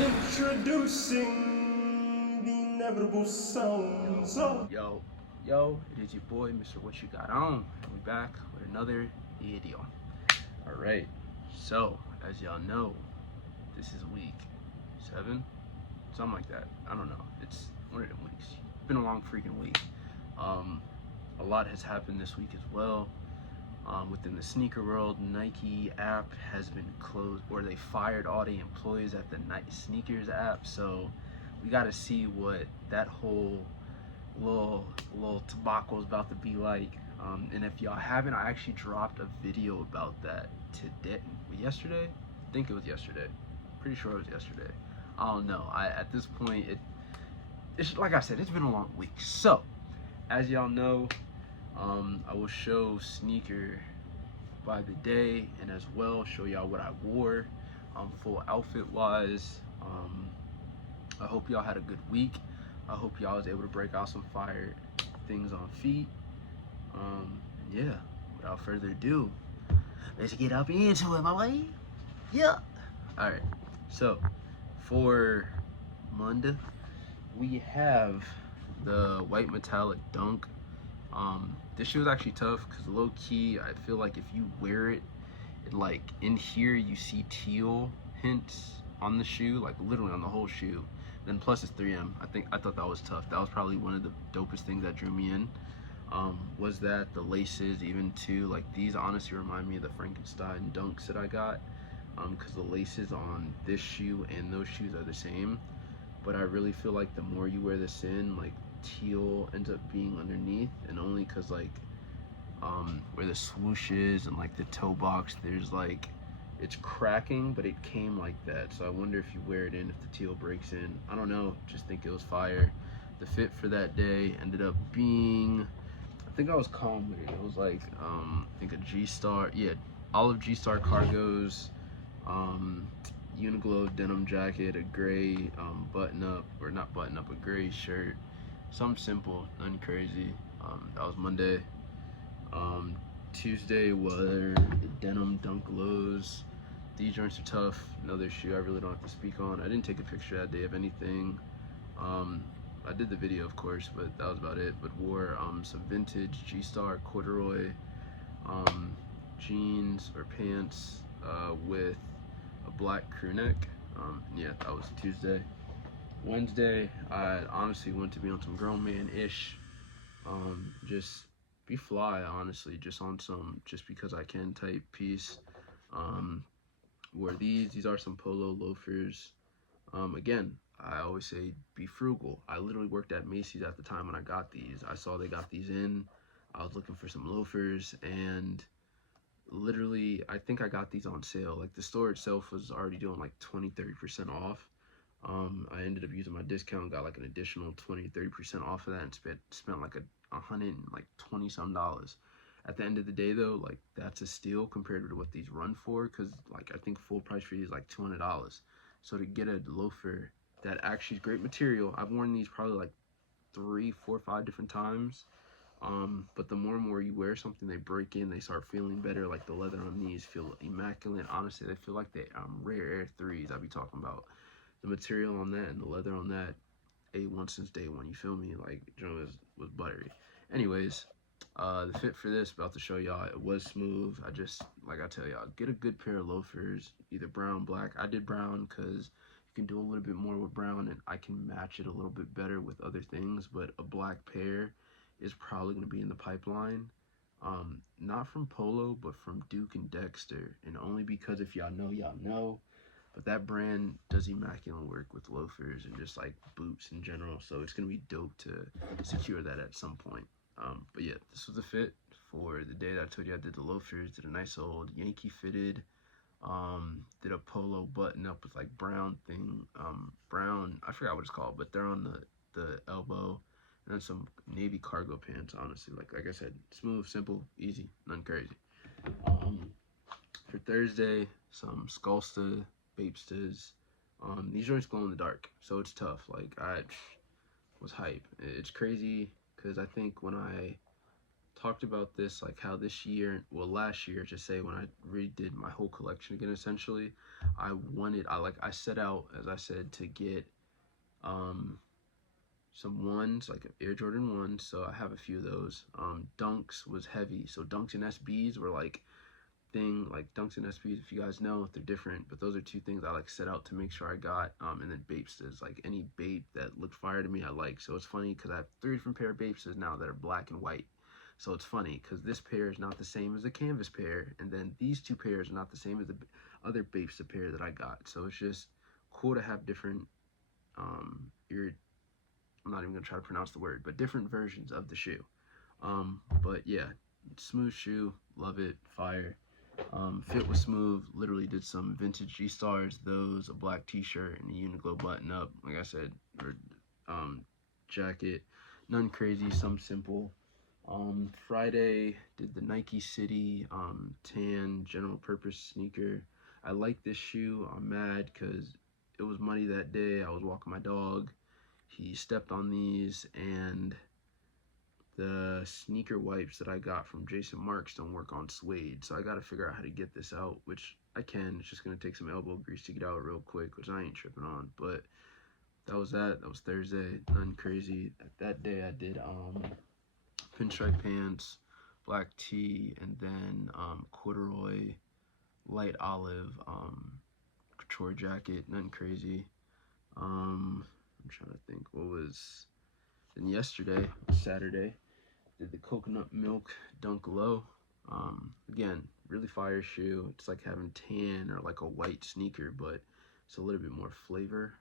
Introducing the inevitable sounds of. Yo, it is your boy, Mr. What You Got On, and we back with another video. Alright, so, as y'all know, this is week 7, something like that. I don't know, it's one of them weeks. It's been a long freaking week. A lot has happened this week as well. Within the sneaker world, Nike app has been closed, or they fired all the employees at the Nike Sneakers app, so we got to see what that whole little tobacco is about to be like. And if y'all haven't, I actually dropped a video about that today, yesterday. I think it was yesterday. Pretty sure it was yesterday. I don't know. At this point, it's like I said, it's been a long week. So as y'all know, I will show sneaker by the day, and as well show y'all what I wore, full outfit wise. I hope y'all had a good week. I hope y'all was able to break out some fire things on feet. Yeah, without further ado, let's get up into it, my way. Yeah. All right. So for Monday, we have the white metallic Dunk. This shoe is actually tough because low key, I feel like if you wear it, like in here you see teal hints on the shoe, like literally on the whole shoe. Then plus it's 3M. I thought that was tough. That was probably one of the dopest things that drew me in. Was that the laces, even too, like these honestly remind me of the Frankenstein Dunks that I got, because the laces on this shoe and those shoes are the same. But I really feel like the more you wear this in, like teal ends up being underneath, and only because like where the swoosh is and like the toe box, there's like, it's cracking, but it came like that. So I wonder if you wear it in, if the teal breaks in. I don't know, just think it was fire. The fit for that day ended up being, I think I was calm with it. It was like, I think a G-Star, yeah, olive G-Star cargos, Uniqlo denim jacket, a gray button up, or not button up, a gray shirt. Something simple, nothing crazy. That was Monday. Tuesday were the denim Dunk Lows. These joints are tough. Another shoe I really don't have to speak on. I didn't take a picture that day of anything. I did the video, of course, but that was about it. But wore some vintage G-Star corduroy jeans or pants with a black crew neck. Yeah, that was Tuesday. Wednesday, I honestly went to be on some grown man-ish. Just be fly, honestly, just on some just because I can type piece. Wore these are some polo loafers. Again, I always say be frugal. I literally worked at Macy's at the time when I got these. I saw they got these in. I was looking for some loafers, and literally I think I got these on sale. Like the store itself was already doing like 20-30% off. I ended up using my discount, got like an additional 20-30% off of that, and spent like $120 some dollars. At the end of the day though, like that's a steal compared to what these run for, because like I think full price for these is like $200. So to get a loafer that actually is great material, I've worn these probably like 3, 4, 5 different times. But the more and more you wear something, they break in, they start feeling better. Like the leather on these feel immaculate. Honestly, they feel like they rare Air 3s I be talking about. The material on that and the leather on that, A1 since day one, you feel me? Like, you know, was buttery. Anyways, the fit for this, about to show y'all, it was smooth. I just, like I tell y'all, get a good pair of loafers, either brown, black. I did brown because you can do a little bit more with brown, and I can match it a little bit better with other things, but a black pair is probably going to be in the pipeline. Not from Polo, but from Duke and Dexter, and only because if y'all know, but that brand does immaculate work with loafers and just like boots in general, so it's gonna be dope to secure that at some point. But yeah, this was the fit for the day that I told you I did the loafers. Did a nice old Yankee fitted, did a polo button up with like brown thing, brown, I forgot what it's called, but they're on the elbow, and then some navy cargo pants. Honestly, like I said, smooth, simple, easy, nothing crazy. For Thursday, some Skulsta Bapestas. These joints glow in the dark, so it's tough. Like, I was hype. It's crazy because I think when I talked about this, like how this year, well, last year to say, when I redid my whole collection again, essentially, I set out, as I said, to get some ones, like Air Jordan 1s, so I have a few of those. Dunks was heavy, so Dunks and SBs were like like Dunks and SBs, if you guys know, they're different, but those are two things I like set out to make sure I got. And then Bapestas, like any Bape that looked fire to me, I like. So it's funny because I have 3 different pair of Bapestas now that are black and white. So it's funny because this pair is not the same as the canvas pair, and then these 2 pairs are not the same as the other Bapesta pair that I got. So it's just cool to have different I'm not even gonna try to pronounce the word, but different versions of the shoe. But yeah, smooth shoe, love it, fire. Fit was smooth. Literally did some vintage G Stars, those, a black T-shirt, and a Uniqlo button up. Like I said, or jacket. None crazy, some simple. Friday did the Nike City tan general purpose sneaker. I like this shoe. I'm mad because it was muddy that day. I was walking my dog. He stepped on these, and the sneaker wipes that I got from Jason Marks don't work on suede, so I gotta figure out how to get this out, which I can. It's just gonna take some elbow grease to get out real quick, which I ain't tripping on. But that was Thursday. Nothing crazy. That day I did pinstripe pants, black tee, and then corduroy light olive couture jacket. Nothing crazy. I'm trying to think what was. Then yesterday, Saturday, did the coconut milk dunk low. Again, really fire shoe. It's like having tan or like a white sneaker, but it's a little bit more flavor,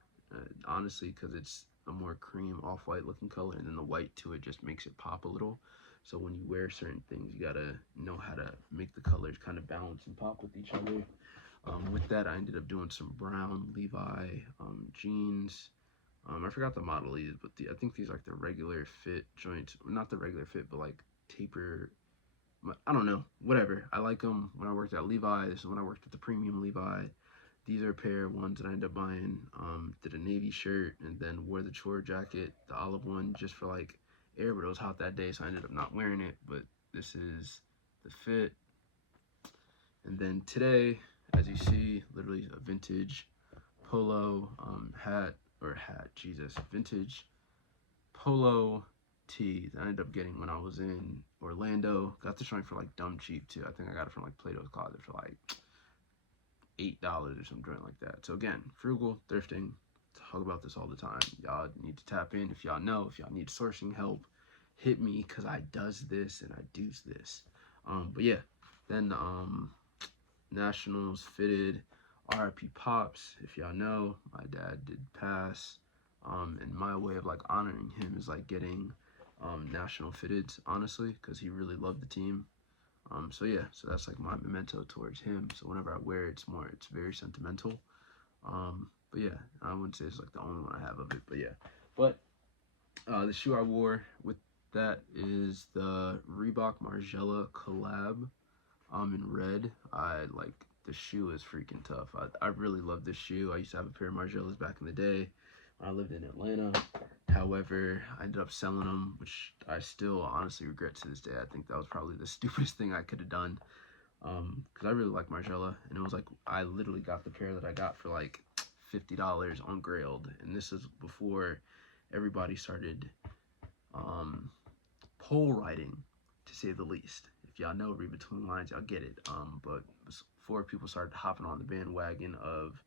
honestly, because it's a more cream off-white looking color, and then the white to it just makes it pop a little. So when you wear certain things, you gotta know how to make the colors kind of balance and pop with each other. With that, I ended up doing some brown Levi jeans. I forgot the model is, but I think these are like the regular fit joints. Not the regular fit, but like taper. I don't know. Whatever. I like them. When I worked at Levi, this is when I worked at the premium Levi. These are a pair of ones that I ended up buying. Did a navy shirt and then wore the chore jacket, the olive one, just for like air, but it was hot that day, so I ended up not wearing it. But this is the fit. And then today, as you see, literally a vintage polo vintage polo tee that I ended up getting when I was in Orlando. Got this joint for like dumb cheap too. I think I got it from like Plato's Closet for like $8 or some joint like that. So again, frugal, thrifting, talk about this all the time. Y'all need to tap in. If y'all know, if y'all need sourcing help, hit me, because I does this and I do's this. But yeah, then Nationals fitted. RIP Pops, if y'all know, my dad did pass, and my way of like honoring him is like getting national fitted, honestly, because he really loved the team. So yeah, so that's like my memento towards him. So whenever I wear it, it's very sentimental. But yeah, I wouldn't say it's like the only one I have of it, but yeah. But the shoe I wore with that is the Reebok Margiela collab in red. The shoe is freaking tough. I really love this shoe. I used to have a pair of Margielas back in the day when I lived in Atlanta. However, I ended up selling them, which I still honestly regret to this day. I think that was probably the stupidest thing I could have done, because I really like Margiela, and it was like I literally got the pair that I got for like $50 on Grailed, and this is before everybody started pole riding, to say the least. If y'all know, read between lines, y'all get it. But before people started hopping on the bandwagon of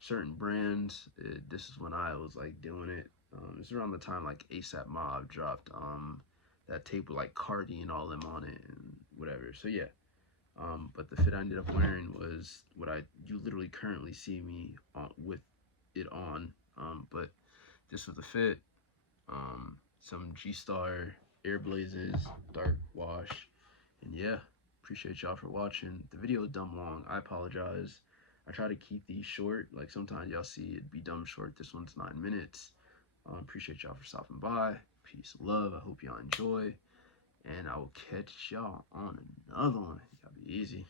certain brands, this is when I was like doing it. This is around the time like ASAP Mob dropped that tape with like Cardi and all them on it and whatever. So yeah. But the fit I ended up wearing was what you literally currently see me with it on. But this was the fit. Some G-Star Air Blazes, dark wash. And yeah, appreciate y'all for watching. The video is dumb long. I apologize. I try to keep these short. Like sometimes y'all see it be dumb short. This one's 9 minutes. Appreciate y'all for stopping by. Peace, love. I hope y'all enjoy. And I will catch y'all on another one. Y'all be easy.